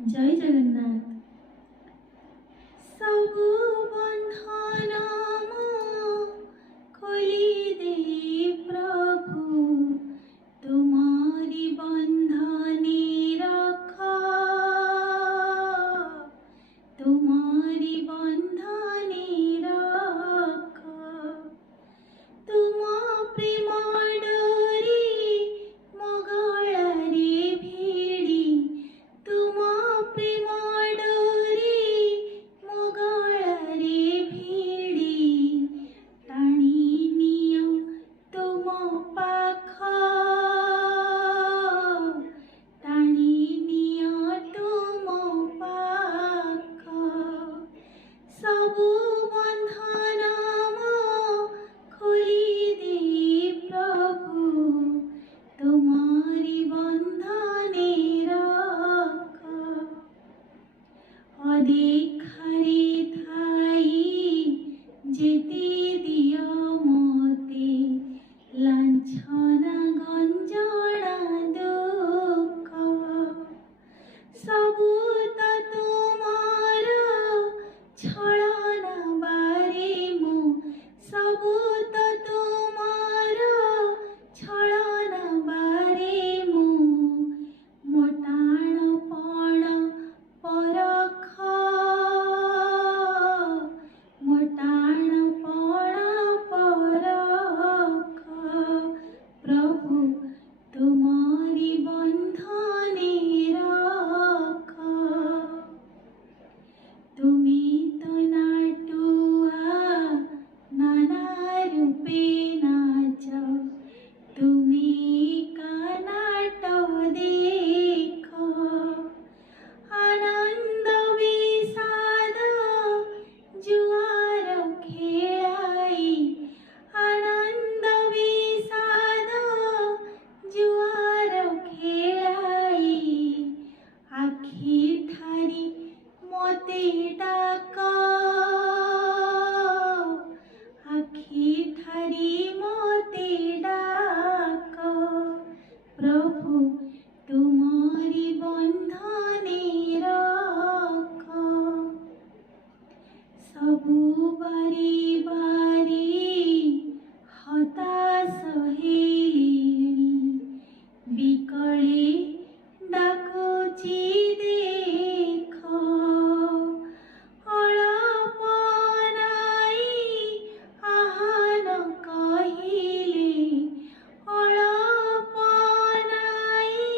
जय जगन्नाथ। सबु बंधन खोली दे प्रभु, तुम्हारी बंधने रखा, तुम्हारी बंधने रखा। तुम प्रेम डोरी मगळरे भिडी, तुम प्रेम डोरी मगळरे भिडी, टाणी नियो तुम पाख, टाणी नियो तुम पाख। सबु बंधन खोली दे प्रभु, तुम्हारी बंधने रखा। अदेखारे थाई जेते दियो मोते, लांछना गंजना दुख। सबु तो तुमार छलना बारे मु, सबु तो तुमार छलना बारे मु। मोटाण पण परख, मोटाण पण परख। प्रभु तुम्हारी बंधने रखा। तुम्हें तो नाटुआ नाना रूपे नाच, तुम्हें का नाट देख। आनंद विषाद जुआर खेलाई, आनंद विषाद जुआर खेलाई। आखि ठारी मोते डाक, आखि ठारी मोते डाक। प्रभु तुम्हारी बंधने रख। सबु बारी बारी हताश हेलिणी, बिकले डाकुची देख। अळप नाई आहान कहिले, अळप नाई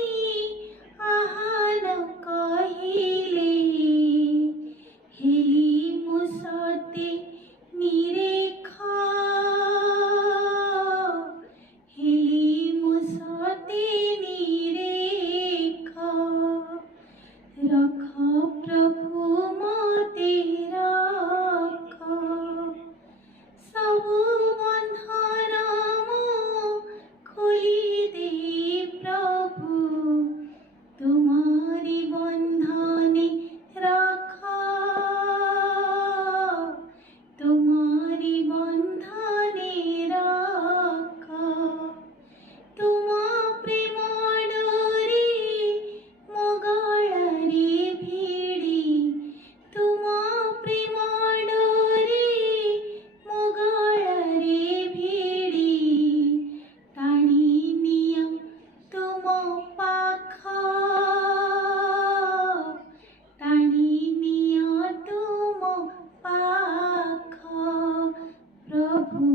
आहान कहिले। हेली मुसते निरेख, हेली मुसते निरेख। रख प्रभु मोते रख। सबु बंधन खोली दे प्रभु, तुम्हारी बंधने रखा, तुम्हारी बंधने रखा। तुम प्रेम डोरी मगळरे भिडी, तुम प्रेम डोरी मगळरे भिडी, टाणी नियो तुम पाख, टाणी नियो तुम पाख। प्रभु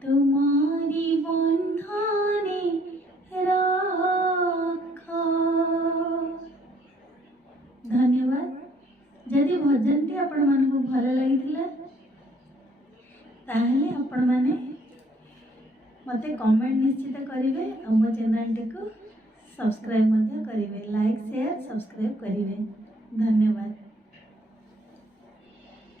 तुम्हारी बंधने रख। धन्यवाद। जदि भजन टी आपण मानकु भल लगिथिला ताहले आपण माने मते कमेंट निश्चित करिवे, हम चैनल टी को सब्सक्राइब मध्य करिवे, लाइक शेयर सब्सक्राइब करिवे। धन्यवाद।